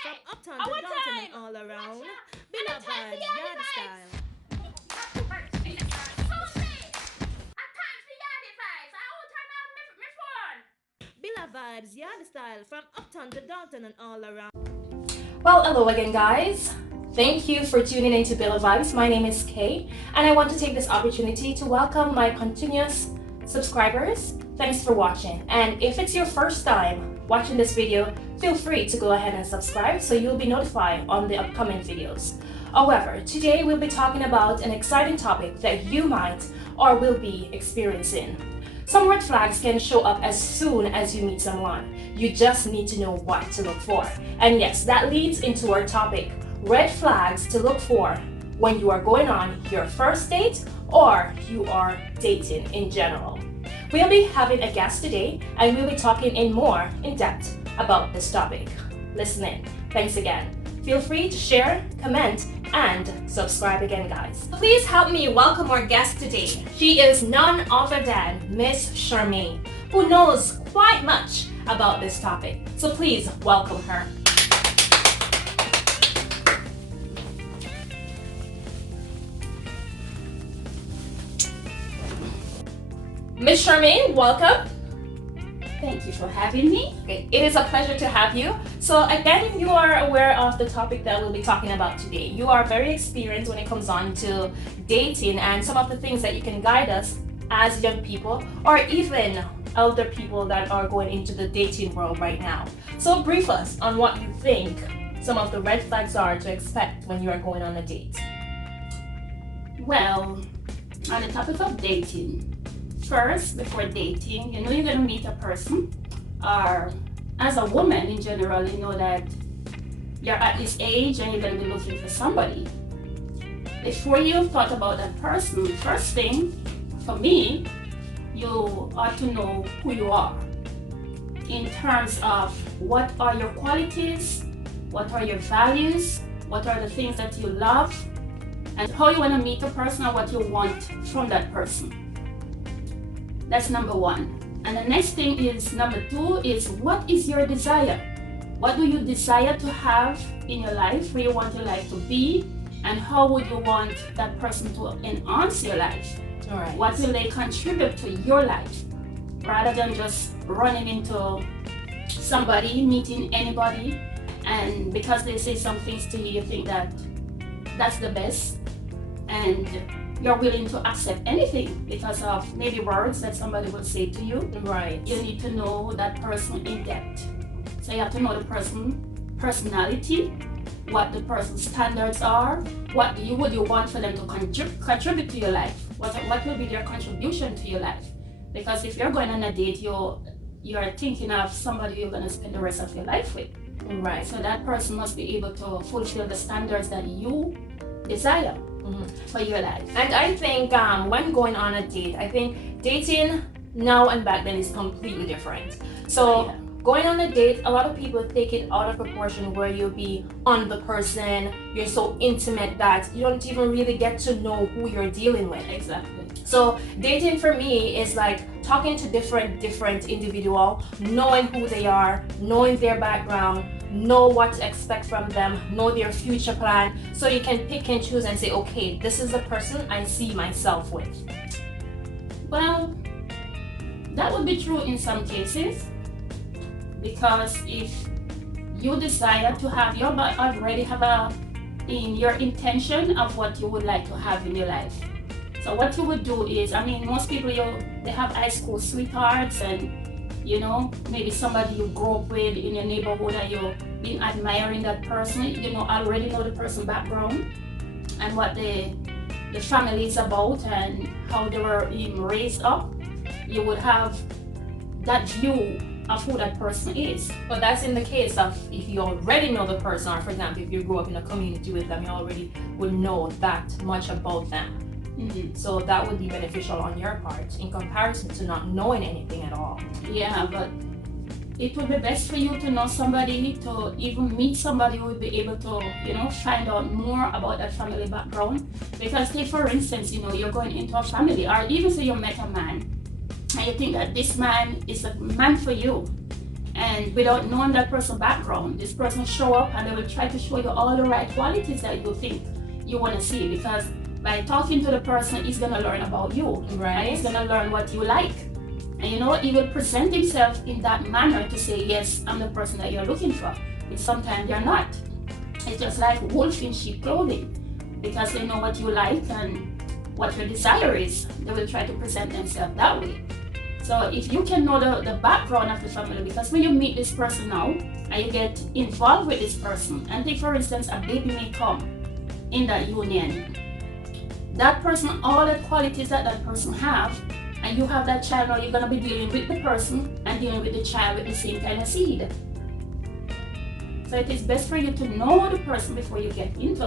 from uptown to downtown and all around. Billa vibes, yard style. Billa vibes, yard style from uptown to downtown and all around. Well, hello again, guys. Thank you for tuning into Billa Vibes. My name is Kay, and I want to take this opportunity to welcome my continuous subscribers. Thanks for watching. And if it's your first time watching this video, feel free to go ahead and subscribe so you'll be notified on the upcoming videos. However, today we'll be talking about an exciting topic that you might or will be experiencing. Some red flags can show up as soon as you meet someone. You just need to know what to look for. And yes, that leads into our topic, red flags to look for when you are going on your first date or you are dating in general. We'll be having a guest today and we'll be talking in depth about this topic. Listen in. Thanks again. Feel free to share, comment, and subscribe again, guys. Please help me welcome our guest today. She is none other than Miss CHARMAINE, who knows quite much about this topic. So please welcome her. Miss CHARMAINE, welcome. Thank you for having me. Okay, it is a pleasure to have you. So again, you are aware of the topic that we'll be talking about today. You are very experienced when it comes on to dating and some of the things that you can guide us as young people or even elder people that are going into the dating world right now. So brief us on what you think some of the red flags are to expect when you are going on a date. Well, on the topic of dating, first, before dating, you know you're going to meet a person, or as a woman in general, you know that you're at this age and you're going to be looking for somebody. Before you've thought about that person, first thing, for me, you ought to know who you are in terms of what are your qualities, what are your values, what are the things that you love, and how you want to meet a person and what you want from that person. That's number one. And the next thing is, number two is, what is your desire? What do you desire to have in your life, where you want your life to be, and how would you want that person to enhance your life? All right. What will they contribute to your life? Rather than just running into somebody, meeting anybody, and because they say some things to you, you think that that's the best, and you're willing to accept anything because of maybe words that somebody will say to you. Right. You need to know that person in depth. So you have to know the personality, what the person's standards are, what you want for them to contribute to your life. What will be their contribution to your life? Because if you're going on a date, you're thinking of somebody you're going to spend the rest of your life with. Right. So that person must be able to fulfill the standards that you desire for your life. And I think when going on a date, I think dating now and back then is completely different. So Yeah. going on a date, a lot of people take it out of proportion where you'll be on the person, you're so intimate that you don't even really get to know who you're dealing with. Exactly. So dating for me is like talking to different individual, knowing who they are, knowing their background, know what to expect from them, know their future plan, so you can pick and choose and say, okay, this is the person I see myself with. Well, that would be true in some cases, because if you desire to have already have in your intention of what you would like to have in your life. So what you would do is, I mean, most people they have high school sweethearts, and maybe somebody you grew up with in your neighborhood and you've been admiring that person. Already know the person's background and what the family is about and how they were raised up. You would have that view of who that person is. But that's in the case of if you already know the person, or for example, if you grew up in a community with them, you already would know that much about them. Mm-hmm. So that would be beneficial on your part in comparison to not knowing anything at all. Yeah, but it would be best for you to know somebody, to even meet somebody who would be able to, find out more about that family background. Because say for instance, you're going into a family, or even say you met a man and you think that this man is a man for you, And without knowing that person's background, this person show up and they will try to show you all the right qualities that you think you want to see, because by talking to the person, he's going to learn about you. Right. And he's going to learn what you like. And you know what? He will present himself in that manner to say, yes, I'm the person that you're looking for. But sometimes they're not. It's just like wolf in sheep clothing. Because they know what you like and what your desire is, they will try to present themselves that way. So if you can know the background of the family, because when you meet this person now and you get involved with this person, and take for instance a baby may come in that union, that person, all the qualities that that person have, and you have that child now, you're going to be dealing with the person and dealing with the child with the same kind of seed. So it is best for you to know the person before you get into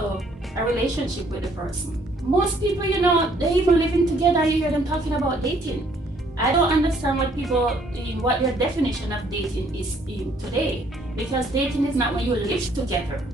a relationship with the person. Most people, you know, they even living together, you hear them talking about dating. I don't understand what their definition of dating is today. Because dating is not when you live together.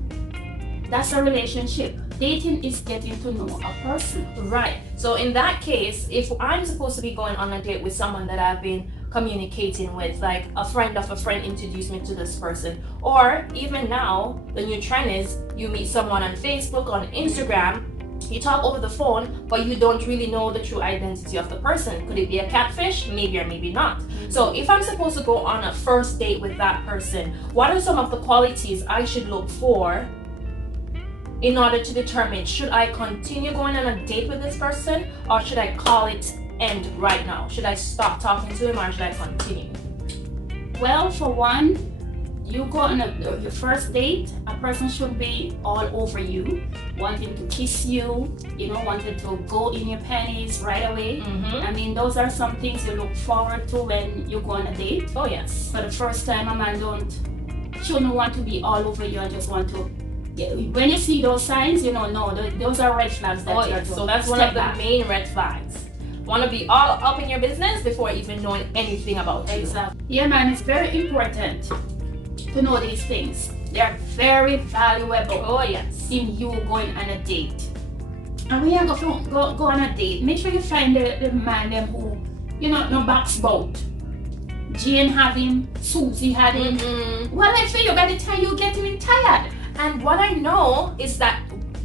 That's a relationship. Dating is getting to know a person. Right. So in that case, if I'm supposed to be going on a date with someone that I've been communicating with, like a friend of a friend introduced me to this person, or even now the new trend is you meet someone on Facebook, on Instagram, you talk over the phone, but you don't really know the true identity of the person. Could it be a catfish? Maybe or maybe not. So if I'm supposed to go on a first date with that person, what are some of the qualities I should look for in order to determine, should I continue going on a date with this person, or should I call it end right now? Should I stop talking to him, or should I continue? Well, for one, you go on your first date, a person should be all over you, wanting to kiss you, you know, wanting to go in your panties right away. I mean, those are some things you look forward to when you go on a date. Oh yes. For the first time, a man shouldn't want to be all over you and just want to. When you see those signs, you know, no, those are red flags that you have to So that's one of the main red flags. Want to be all up in your business before even knowing anything about you. Exactly. Yeah, man, it's very important to know these things. They are very valuable. Oh yes. In you going on a date. And when you go on a date, make sure you find the man them who, you know, no backs bout. Jane have him, Susie had him. Well, I feel you by the time you get him tired. And what I know is that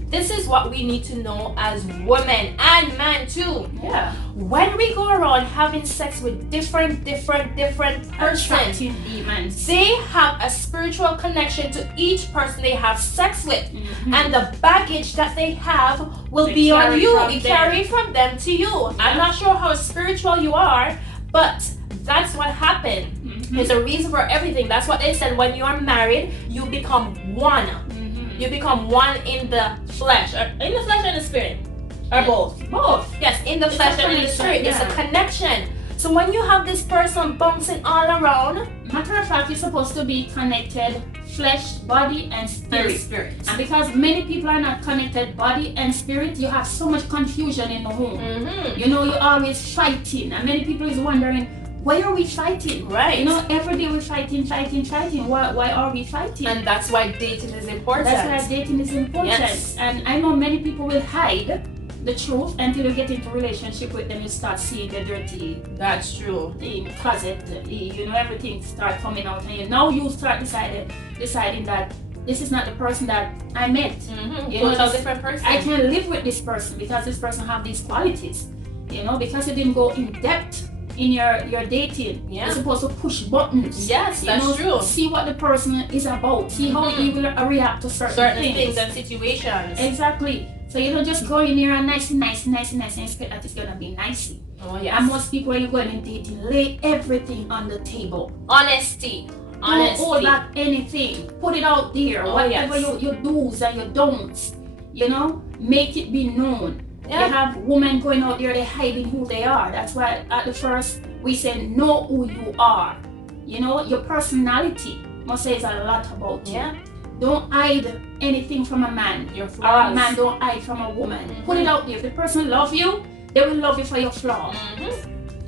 this is what we need to know as women and men too. Yeah. When we go around having sex with different persons, demons, they have a spiritual connection to each person they have sex with. And the baggage that they have will be on you. It carry from them to you. Yeah. I'm not sure how spiritual you are, but that's what happened. There's a reason for everything. That's what they said. When you are married, you become one. You become one in the flesh. In the flesh and the spirit. Or both? Both. Yes, in the flesh and in the spirit. Yeah. It's a connection. So when you have this person bouncing all around, matter of fact, you're supposed to be connected flesh, body, and spirit. And because many people are not connected body and spirit, you have so much confusion in the home. You know, you're always fighting. And many people is wondering, why are we fighting? Right. You know, every day we're fighting. Why are we fighting? And that's why dating is important. That's why dating is important. Yes. And I know many people will hide the truth until you get into relationship with them. You start seeing the dirty. That's true. In closet, you know, everything start coming out, and now you start deciding that this is not the person that I met. You know, a different person. I can live with this person because this person have these qualities. You know, because you didn't go in depth in your dating. Yeah. You're supposed to push buttons. Yes, that's true. See what the person is about. See how he will react to certain things and situations. Exactly. So you don't just go in here and nice and expect that it's gonna be nicey. Oh yes. And most people when you go in dating, lay everything on the table. Honesty. Don't hold back anything. Put it out there. Whatever your do's and your don'ts. You know, make it be known. Yeah. You have women going out there, they're hiding who they are. That's why at the first we say know who you are. You know, your personality must say a lot about you. Yeah. Don't hide anything from a man. Your flaws. Or a man don't hide from a woman. Put it out there. If the person loves you, they will love you for your flaws.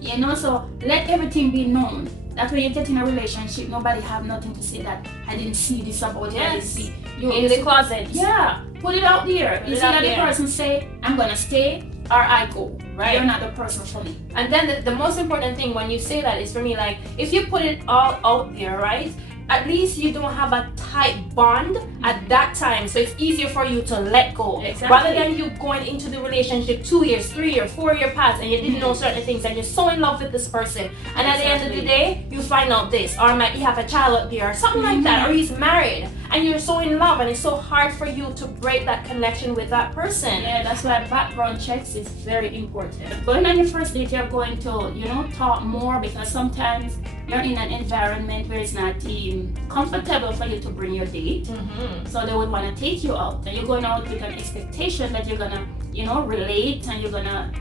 You know, so let everything be known. That when you get in a relationship, nobody have nothing to say that I didn't see this about you. I didn't see you in the closet. Yeah, put it out there. You see that the person say, I'm gonna stay, or I go. Right. You're not the person for me. And then the most important thing when you say that is for me, like, if you put it all out there, right? At least you don't have a tight bond at that time, so it's easier for you to let go. Exactly. Rather than you going into the relationship 2 years, 3 years, 4 year past, and you didn't know certain things, and you're so in love with this person, and at the end of the day, you find out this, or he have a child out there, or something like that, or he's married, and you're so in love, and it's so hard for you to break that connection with that person. Yeah, that's why background checks is very important. Going on your first date, you're going to, talk more, because sometimes you're in an environment where it's not comfortable for you to bring your date. So they would want to take you out, and you're going out with an expectation that you're gonna, relate, and you're gonna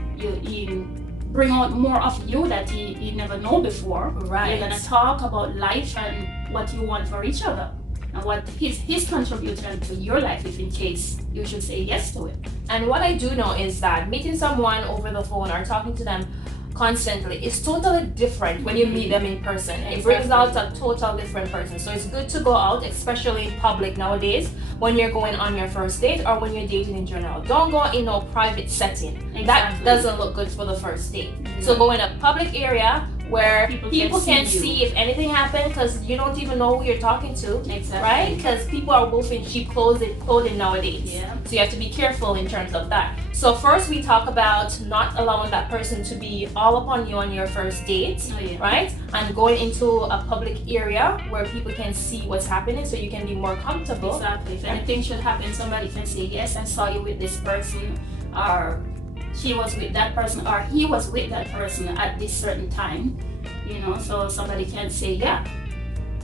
bring out more of you that you never know before. Right. You're gonna talk about life and what you want for each other, and what his contribution to your life, if in case you should say yes to it. And what I do know is that meeting someone over the phone or talking to them constantly is totally different when you meet them in person. It brings out a total different person. So it's good to go out, especially in public nowadays, when you're going on your first date or when you're dating in general. Don't go in a private setting. That doesn't look good for the first date. So go in a public area where people can see if anything happened, because you don't even know who you're talking to, right? Because people are wolfing cheap clothing nowadays. So you have to be careful in terms of that. So first we talk about not allowing that person to be all upon you on your first date, right? And going into a public area where people can see what's happening, so you can be more comfortable. Exactly. If anything should happen, somebody can say, yes, I saw you with this person, or she was with that person, or he was with that person at this certain time, so somebody can say, yeah,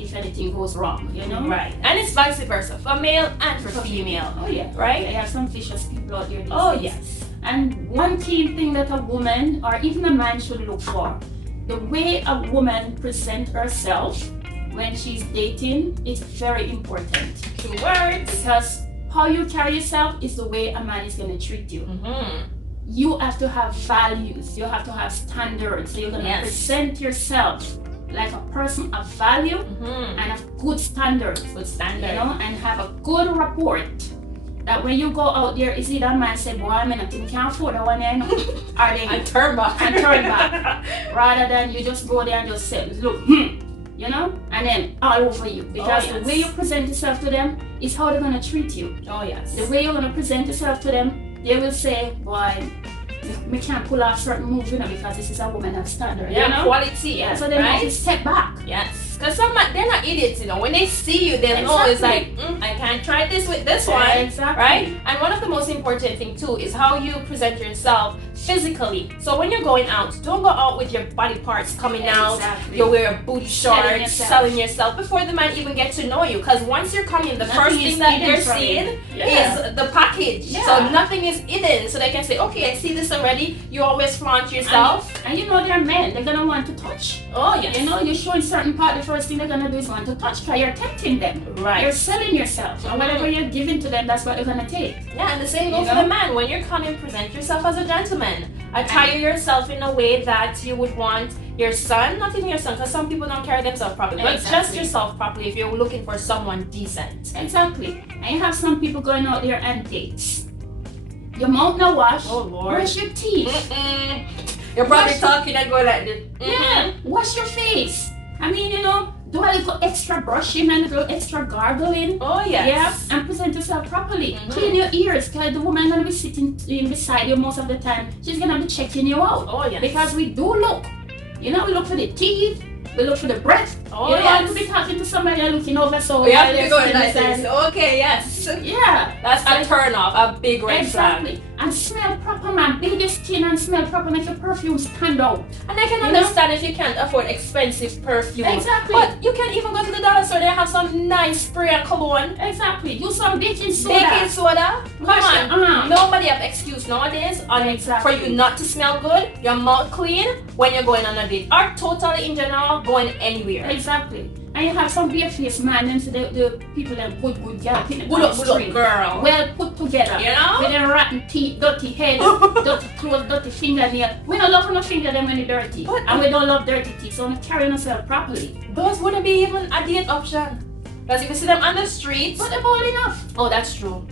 if anything goes wrong, Right. And it's vice versa, for male and for female. Oh yeah. Right? They have some vicious people out there these Oh days. yes. And one key thing that a woman or even a man should look for, the way a woman presents herself when she's dating is very important. 2 words. Because how you carry yourself is the way a man is going to treat you. You have to have values, you have to have standards, so you're going to present yourself like a person of value and of good standards, and have a good rapport. That when you go out there, is it a man say, boy, I can't afford that one, or they and turn back. rather than you just go there and just say, look, and then all over you. Because the way you present yourself to them is how they're going to treat you. Oh yes. The way you're going to present yourself to them, they will say, boy, we can't pull off certain moves, because this is a woman of standard. Quality. So they need to step back. Yes. Because they're not idiots, When they see you, they know it's like, I can't try this with this one. Right? And one of the most important thing too is how you present yourself physically. So when you're going out, don't go out with your body parts coming out. You wear booty shorts, selling yourself before the man even gets to know you. Because once you're coming, the first thing that they're seeing is the package. So nothing is hidden. So they can say, okay, I see this already. You always flaunt yourself. And they're men. They're going to want to touch. Oh, yes. You're showing certain part. The first thing they're going to do is want to touch, because you're tempting them. Right. You're selling yourself. And whatever you're giving to them, that's what they're going to take. Yeah, and the same goes for the man. When you're coming, present yourself as a gentleman. Attire yourself in a way that you would want your son, not even your son, because some people don't carry themselves properly, but just yourself properly if you're looking for someone decent. Exactly. And you have some people going out there and dates. Your mouth no wash. Oh Lord. Brush your teeth. You're probably talking and going like this. Yeah. Wash your face. I mean, do a little extra brushing and a little extra gargling. Oh yes. Yeah. And present yourself properly. Clean your ears, because the woman gonna be sitting beside you most of the time. She's gonna be checking you out. Oh yes. Because we do look. We look for the teeth. We look for the breath. Oh, you don't want to be talking to somebody and looking over, so we have to be going like this. Okay, yes. Yeah. That's a turn off, a big red flag. And smell proper, man. Build your skin and smell proper, make your perfume stand out. And I can understand if you can't afford expensive perfume. Exactly. But you can even go to the dollar store, they have some nice spray and cologne. Exactly. Use some baking soda. Baking soda? Come on. Nobody have excuse nowadays for you not to smell good, your mouth clean when you're going on a date. Or totally in general, going anywhere. Exactly. And you have some bare-faced man, and so the people that good girl, good girl, well put together, with their rotten teeth, dirty head, dirty clothes, dirty fingernail. We don't love no fingernail when they're dirty, and we don't love dirty teeth, so we carry ourselves properly. Those wouldn't be even a date option, because if you see them on the streets, but they're bold enough. Oh, that's true.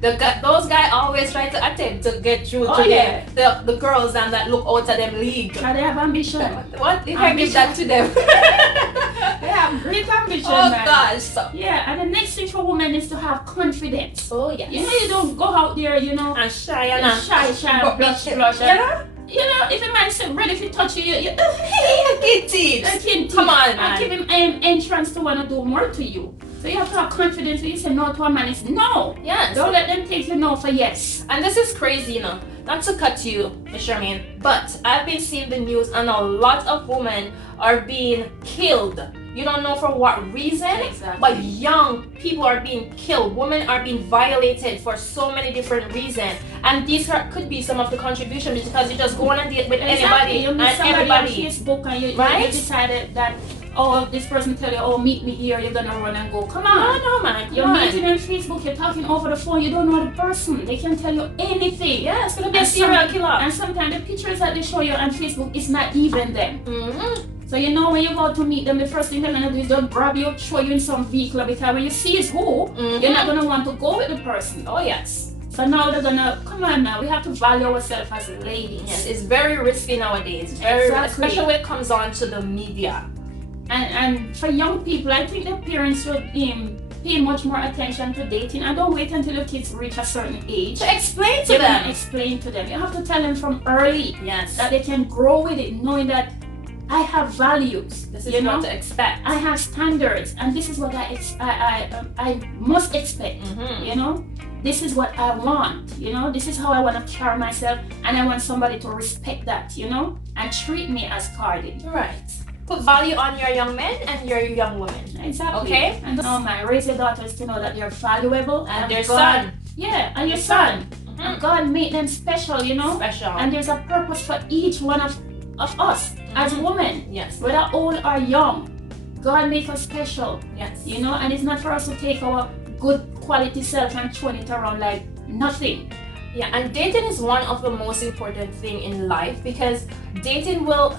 Those guys always try to attempt to get through to the girls and that look out of them league. They have ambition. What? You can give that to them. They have great ambition. Oh man. gosh. Yeah, and the next thing for women is to have confidence. Oh yes. You know, you don't go out there, you know, And shy blush. You know, if a man is ready to touch you, get it. Come on, man. give him an entrance to want to do more to you. So you have to have confidence when you say no to a man. It's no. Yes. Don't let them take you no for yes. And this is crazy, you know. Not to cut you, Miss Charmaine, but I've been seeing the news and a lot of women are being killed. You don't know for what reason, Exactly. but young people are being killed. Women are being violated for so many different reasons. And these could be some of the contributions because you just go on a date with anybody You and meet somebody everybody. on Facebook and you Right? decided that, oh, this person tell you, oh, meet me here, you're gonna run and go. Come on. No, man. You're Come on. meeting on Facebook, you're talking over the phone, you don't know the person. They can tell you anything. Yeah, it's gonna be a And serial killer. And sometimes the pictures that they show you on Facebook is not even them. Mm-hmm. So you know when you go to meet them, the first thing they're gonna do is just grab you, throw you in some vehicle because when you see is who, you're not gonna want to go with the person. Oh yes. So now they're gonna come on now. We have to value ourselves as ladies. Yes, it's very risky nowadays. Very, Exactly. especially when it comes on to the media. And for young people, I think the parents should pay much more attention to dating and don't wait until the kids reach a certain age. To explain to You them. can explain to them. You have to tell them from early Yes. that they can grow with it, knowing that I have values. This is what to expect. I have standards, and this is what I must expect. Mhm. You know, this is what I want. You know, this is how I want to carry myself, and I want somebody to respect that. You know, and treat me as Cardi. Right. Put value on your young men and your young women. Exactly. Okay. And man, raise your daughters to know that they're valuable And their God, son. Yeah, and your son. Mhm. And God made them special. You know, Special. and there's a purpose for each one of us as women. Yes. Whether old or young, God make us special, Yes. you know, and it's not for us to take our good quality self and turn it around like nothing. Yeah, and dating is one of the most important thing in life because dating will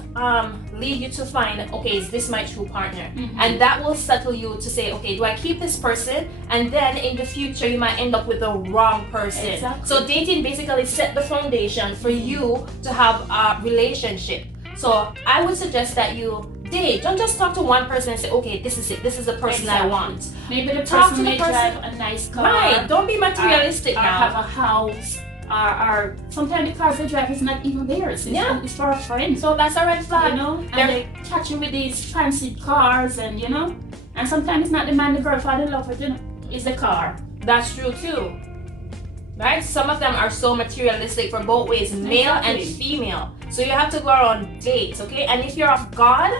lead you to find, okay, is this my true partner? Mhm. And that will settle you to say, okay, do I keep this person? And then in the future you might end up with the wrong person. Exactly. So dating basically set the foundation for you to have a relationship. So I would suggest that you date. Don't just talk to one person and say, okay, this is it. This is the person I Exactly. want. Maybe the Talk to person the may person. drive a nice car. Right. Don't be materialistic or now. have a house. Or sometimes the cars they drive is not even theirs. It's for a friend. So that's a red flag. You know, They're- and they catch you with these fancy cars, and you know, and sometimes it's not the man the girl fall in love with, you know, it's the car. That's true too. Right? Some of them are so materialistic for both ways, male and Exactly. female. So you have to go out on dates, okay? And if you're of God,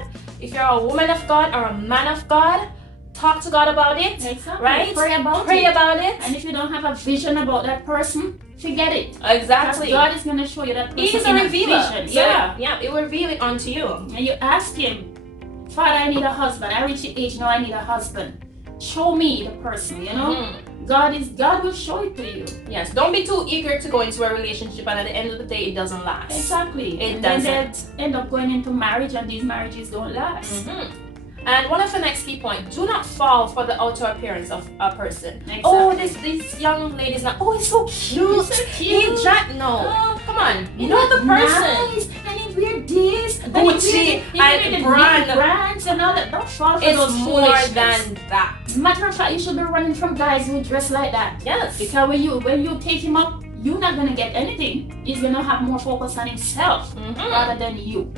if you're a woman of God or a man of God, talk to God about it. Exactly. Right? Pray about Pray it. about it. And if you don't have a vision about that person, forget it. Exactly. Because God is going to show you that person He's a in revealer. vision. So, Yeah. yeah, it will reveal it unto you. And you ask him, Father, I need a husband. I reach the age now I need a husband. Show me the person, you know? Mhm. God will show it to you. Yes, don't be too eager to go into a relationship and at the end of the day it doesn't last. Exactly. It and then doesn't. they end up going into marriage and these marriages don't last. Mhm. And one of the next key points, do not fall for the outer appearance of a person. Exactly. Oh, this young lady's not, oh, he's so cute. He's so cute. No, Oh, come on. You know the person. Nice. And he wear this. and Gucci he wear and the brand. brands and all that. Don't fall for It's those more foolishness. than that. Matter of fact, you should be running from guys who dress like that. Yes. Because when you take him up, you're not gonna get anything. He's gonna have more focus on himself Mhm. rather than you.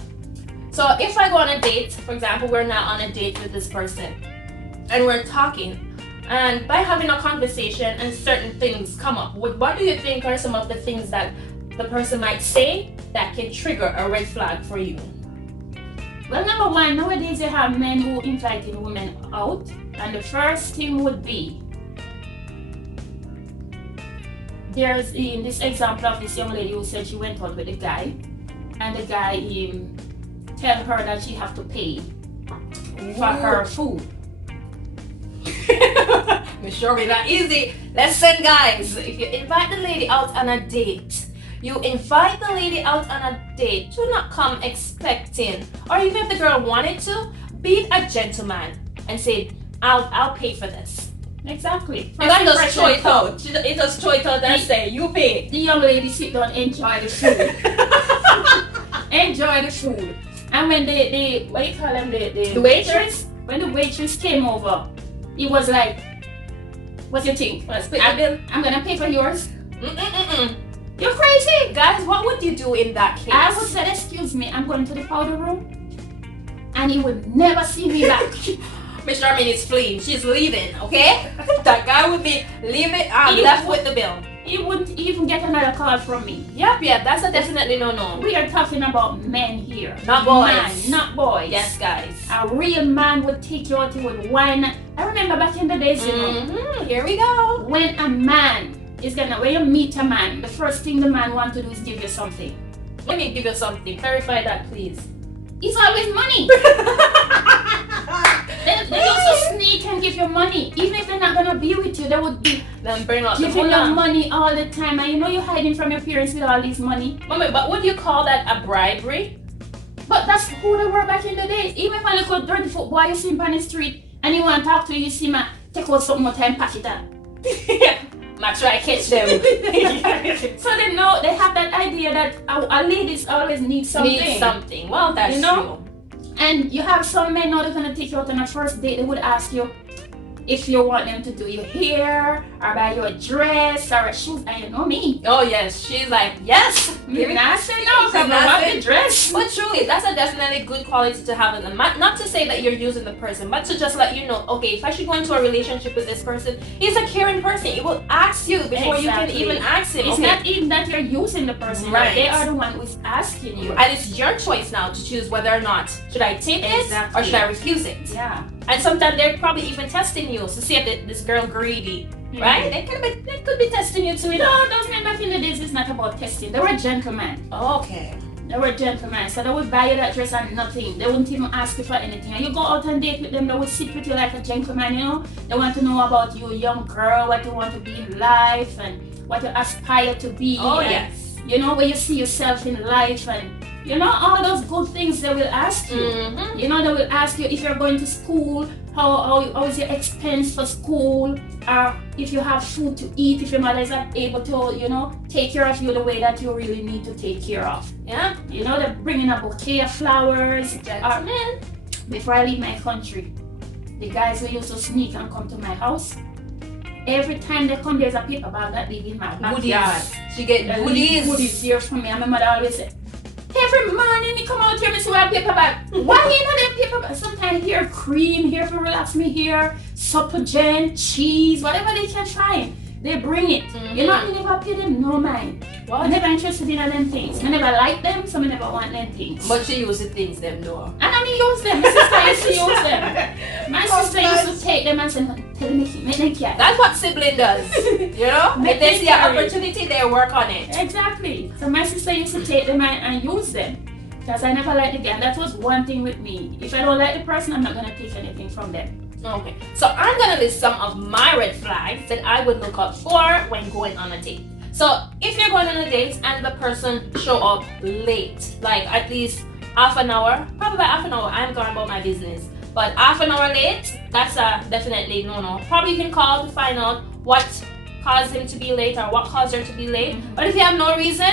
So if I go on a date, for example, we're not on a date with this person and we're talking, and by having a conversation and certain things come up, what do you think are some of the things that the person might say that can trigger a red flag for you? Well, number one, nowadays you have men who invited women out, and the first thing would be there's in this example of this young lady who said she went out with a guy, and the guy tell her that she have to pay for her food. Miss Shirley, that easy. Listen, guys, if you invite the lady out on a date, you invite the lady out on a date, do not come expecting, or even if the girl wanted to, be a gentleman and say, I'll pay for this. Exactly. You can't just throw it count. out. You just throw it out and say, you pay. The young lady sit down, enjoy the food. Enjoy the food. And when the what you call them, the waitress? When the waitress came over, it was like, what do you think? Let's pay the bill. I'm gonna pay for yours. Mm-mm-mm. You're crazy. Guys, what would you do in that case? I would say, excuse me, I'm going to the powder room, and he would never see me back. Miss Charmaine is fleeing. She's leaving, okay? That guy would be leaving. I'm He left would- with the bill. He wouldn't even get another call from me. Yep, that's a definitely no. We are talking about men here. Not boys. Man, not boys. Yes, guys. A real man would take you out, he would whine. I remember back in the days, you know, Mm-hmm. Here we go. when a man is gonna, when you meet a man, the first thing the man wants to do is give you something. Let me give you something. Clarify that, please. It's always money. They also sneak and give you money. Even if they're not gonna be with you, they would be Then bring out the giving you money. money all the time. And you know you're hiding from your parents with all this money. Mommy, but would you call that a bribery? But that's who they were back in the days. Even if I look at dirty foot boy, you see him on the street and he want to talk to you, you see him take out something more time, pack it up. Might try to catch them. So they know, they have that idea that a ladies always need something. Need something. Well, that's You know? true. And you have some men now they're gonna take you out on a first date. They would ask you if you want them to do your hair or buy you a dress or a shoes. And you know me. Oh yes, she's like yes. You're not saying no, She's come not about saying- the dress. But truly, that's a definitely good quality to have in them. Not to say that you're using the person, but to just let you know, okay, if I should go into a relationship with this person, he's a caring person. He will ask you before you can Exactly. even ask him. It's Okay? not even that you're using the person, Right. right? They are the one who's asking you. And it's your choice now to choose whether or not should I take it or Exactly. should I refuse it. Yeah. And sometimes they're probably even testing you to see if this girl greedy, Mhm. right? They could be testing you too. You know? No, those men back in the days is not about testing. They were gentlemen. Okay. They were gentlemen. So they would buy you that dress and nothing. They wouldn't even ask you for anything. And you go out and date with them, they would sit with you like a gentleman, you know? They want to know about you, young girl, what you want to be in life and what you aspire to be. Oh and, yes. You know, where you see yourself in life and you know, all those good things they will ask you. Mm-hmm. You know, they will ask you if you're going to school, how is your expense for school, or if you have food to eat, if your mother is not able to, you know, take care of you the way that you really need to take care of. Yeah. You know, they're bringing a bouquet of flowers. Gentlemen. Before I leave my country, the guys who used to sneak and come to my house, every time they come, there's a paper bag that leave in my backyard. Goodies. She get They leave goodies. goodies here for me. And my mother always say, every morning he come out here, me see a paper bag. Why you know that paper bag? Sometimes here cream, here for relax me here, supper jam, cheese, whatever they can find. They bring it. You know, I never pay them no mind. I never interested in them things. I never like them, so I never want them things. But she use the things them do. And I mean use them. My sister used to use them. My sister used to take them and say, tell me, make them care. That's what sibling does. You know? Make If they them see an carry. opportunity, they work on it. Exactly. So my sister used to take them and use them. Because I never liked the game. That was one thing with me. If I don't like the person, I'm not going to take anything from them. Okay. So I'm gonna list some of my red flags that I would look out for when going on a date. So if you're going on a date and the person show up late, like at least half an hour, probably by half an hour, I'm going about my business. But half an hour late, that's a definitely no. Probably you can call to find out what caused him to be late or what caused her to be late. But if you have no reason,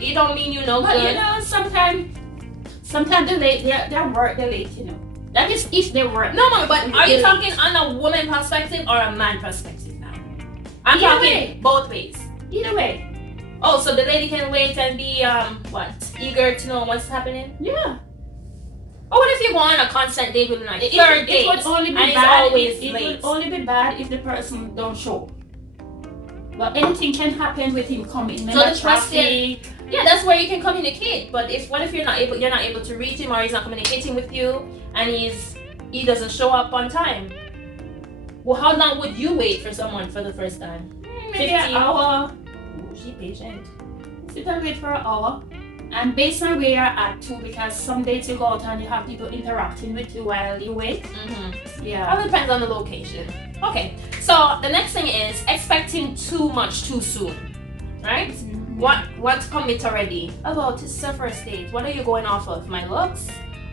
it don't mean you know But good. you know, sometimes they're late, they're late, you know. That is if they work. No, mama, but are you Late. talking on a woman perspective or a man perspective now? I'm Either talking way. both ways. Either way. Oh, so the lady can wait and be eager to know what's happening? Yeah. Or what if you go on a constant date with a night? It Third date, would only be and it's bad. always It late. would only be bad if the person don't show. But anything can happen with him coming. So Remember the trust traffic. Yeah, that's where you can communicate. But what if you're not able to reach him or he's not communicating with you and he doesn't show up on time? Well, how long would you wait for someone for the first time? Maybe an 15? hour. Ooh, she patient. Sit and wait for an hour. And based on where you're at too, because some dates you go out and you have people interacting with you while you wait. Yeah. All depends on the location. Okay, so the next thing is expecting too much too soon, right? What commit already? About this is the first date. What are you going off of? My looks?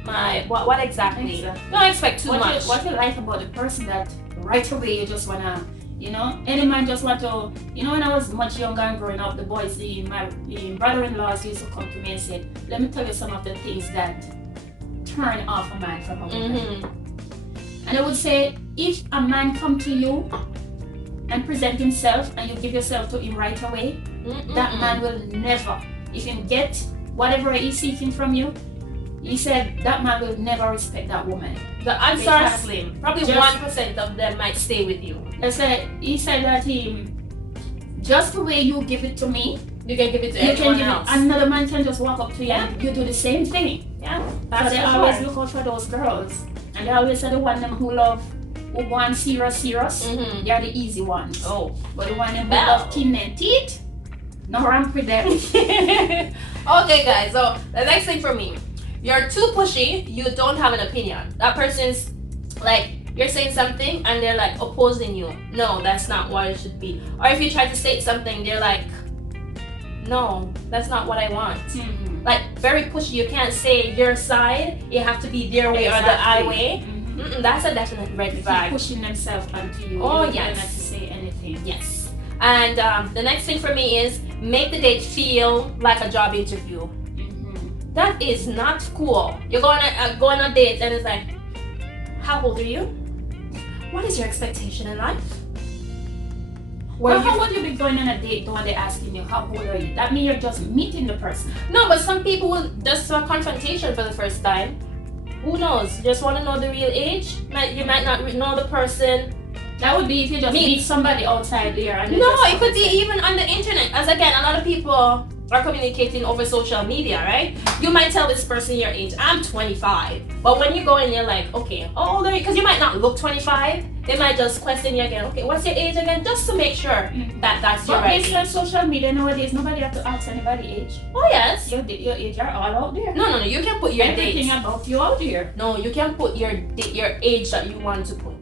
What exactly? Exactly. Don't expect too much. What you like about the person that right away you just wanna, you know, any man just want to, you know, when I was much younger and growing up, the boys, my brother-in-laws used to come to me and say, let me tell you some of the things that turn off a man from a woman. And I would say, if a man come to you and present himself and you give yourself to him right away, that man will never, if he get whatever he's seeking from you, he said that man will never respect that woman. The answer is slim. Probably 1% of them might stay with you. He said that just the way you give it to me, you can give it to anyone else. Another man can just walk up to you and you do the same thing. Yeah, that's so they always look out for those girls. And they always say the one them who want serious, they are the easy ones. Oh. But the one them who love kin and teeth, no ramp with them. Okay guys, so the next thing for me, you're too pushy, you don't have an opinion. That person's like, you're saying something and they're like opposing you. No, that's not what it should be. Or if you try to state something, they're like, no, that's not what I want. Like very pushy, you can't say your side, you have to be their way or the I way. That's a definite red flag. Pushing themselves onto you. Oh yes. Not to say anything. Yes. And the next thing for me is make the date feel like a job interview. That is not cool. You're going on a date and it's like, how old are you? What is your expectation in life? How would you be going on a date when they're asking you how old are you? That means you're just meeting the person. No, but some people will just a confrontation for the first time. Who knows? You just want to know the real age. You might not know the person. That would be if you just meet somebody outside there. And no, it could be even on the internet. As again, a lot of people are communicating over social media, right? You might tell this person your age. I'm 25. But when you go in, you're like, okay, how old are you? Because you might not look 25. They might just question you again. Okay, what's your age again? Just to make sure that that's your right age. But based on social media nowadays, nobody have to ask anybody age. Oh yes. Your age are all out there. No. You can put your everything about you out there. No, you can put your age that you want to put.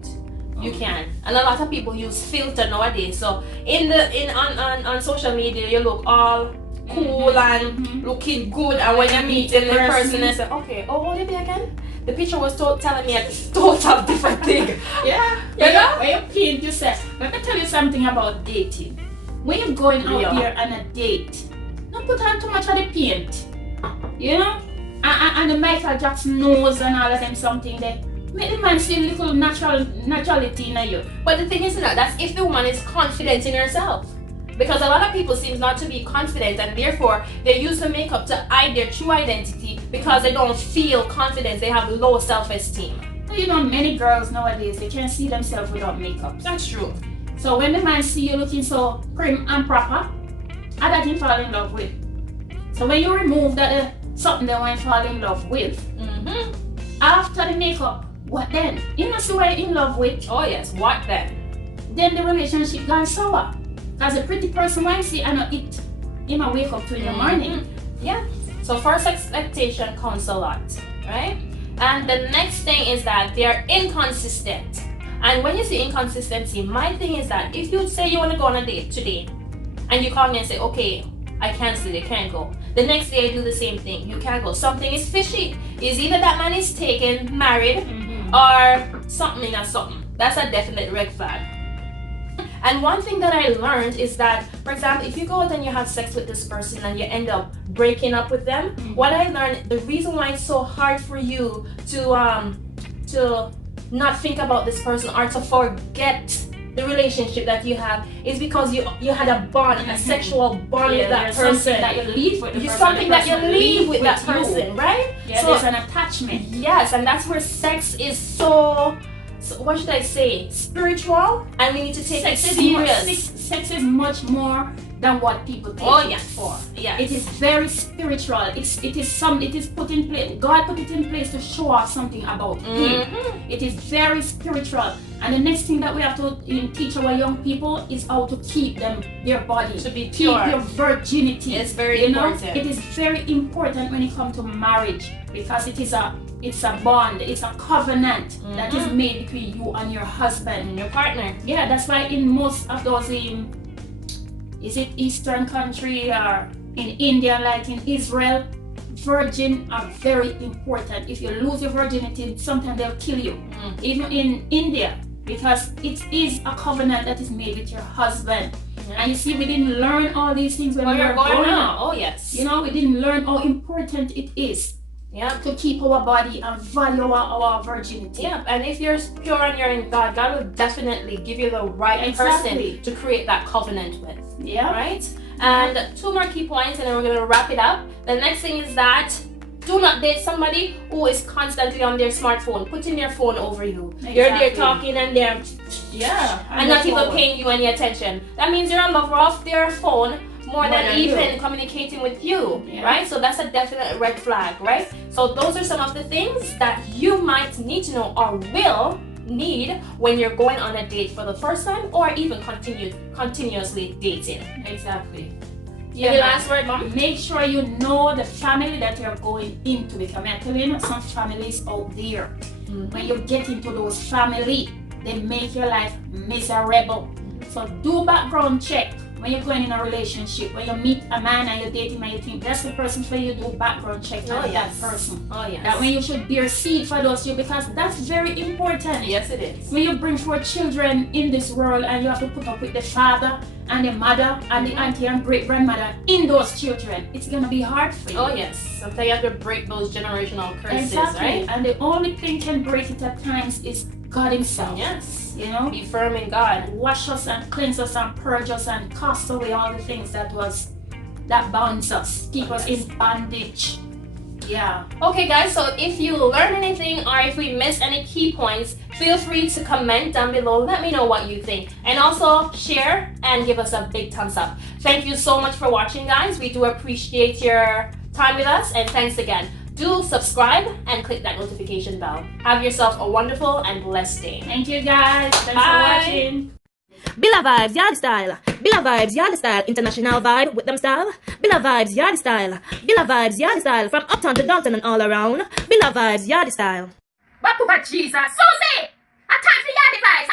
You can, and a lot of people use filter nowadays. So on social media, you look all cool and looking good, and when you meet the person, they say, okay, how old are you again? The picture was telling me a total different thing. Yeah. When you paint yourself, let me tell you something about dating. When you're going out there on a date, don't put on too much of the paint. You know, and the Michael Jackson nose and all of them something there. Make the man see a little naturality in you. But the thing is that's if the woman is confident in herself. Because a lot of people seem not to be confident, and therefore they use the makeup to hide their true identity because they don't feel confident. They have low self-esteem. You know, many girls nowadays, they can't see themselves without makeup. That's true. So when the man see you looking so prim and proper, that he fall in love with. So when you remove that something they want to fall in love with, after the makeup, what then? You must see what you're in love with. Oh yes, what then? Then the relationship gone sour. As a pretty person when you see and it, you might wake up to in the morning. Yeah. So first expectation counts a lot, right? And the next thing is that they are inconsistent. And when you see inconsistency, my thing is that if you say you want to go on a date today, and you call me and say, okay, I cancel it, can't go. The next day I do the same thing, you can't go. Something is fishy. Is either that man is taken, married, or something or something. That's a definite red flag. And one thing that I learned is that, for example, if you go out and you have sex with this person and you end up breaking up with them, what I learned, the reason why it's so hard for you to not think about this person or to forget the relationship that you have is because you had a bond, a sexual bond with that person. That you leave with the person. Something that you leave with that person, right? Yeah, so there's an attachment. Yes, and that's where sex is so what should I say? Spiritual, and we need to take it serious. Sex is much more than what people take it for. Yeah, it is very spiritual. It is put in place. God put it in place to show off something about Him. It is very spiritual. And the next thing that we have to teach our young people is how to keep their body to be pure. Keep your virginity. It's very important. It is very important when it comes to marriage because it's a bond, it's a covenant that is made between you and your husband and your partner. Yeah, that's why in most of those is it Eastern country or in India, like in Israel, virgin are very important. If you lose your virginity, sometimes they'll kill you. Even in India, because it is a covenant that is made with your husband. And you see, we didn't learn all these things when we were growing up. Oh yes. You know, we didn't learn how important it is to keep our body and value our virginity. Yeah, and if you're pure and you're in God, God will definitely give you the right person to create that covenant with. Yeah. Right? And 2 more key points, and then we're going to wrap it up. The next thing is that do not date somebody who is constantly on their smartphone, putting their phone over you. You're there talking and they're and not even paying you any attention. That means you're on love off their phone more than even communicating with you, right? So that's a definite red flag, right? So those are some of the things that you might need to know or will need when you're going on a date for the first time or even continuously dating. Exactly. Any last word, Mom? Make sure you know the family that you're going into, because I'm telling you, some families out there, when you get into those family, they make your life miserable. So do background check when you're going in a relationship. When you meet a man and you're dating and you think that's the person for you, do background check on that person. That when you should bear seed for those because that's very important. Yes, it is. When you bring forth children in this world and you have to put up with the father and the mother and the auntie and great grandmother in those children, it's gonna be hard for you. Oh yes. Sometimes you have to break those generational curses, right? And the only thing can break it at times is God Himself. Yes. You know? Be firm in God. Wash us and cleanse us and purge us and cast away all the things that bounds us, keep us in bondage. Yeah. Okay guys, so if you learned anything or if we missed any key points, feel free to comment down below. Let me know what you think. And also share and give us a big thumbs up. Thank you so much for watching, guys. We do appreciate your time with us, and thanks again. Do subscribe and click that notification bell. Have yourself a wonderful and blessed day. Thank you guys. Thanks for watching. Billa Vibes, Yardie Style. Billa Vibes, Yardie Style. International vibe with them style. Billa Vibes, Yardie Style. Billa Vibes, Yardie Style. From uptown to downtown and all around. Billa Vibes, Yardie Style. But Jesus, Susie! A time for Yardie Vibes.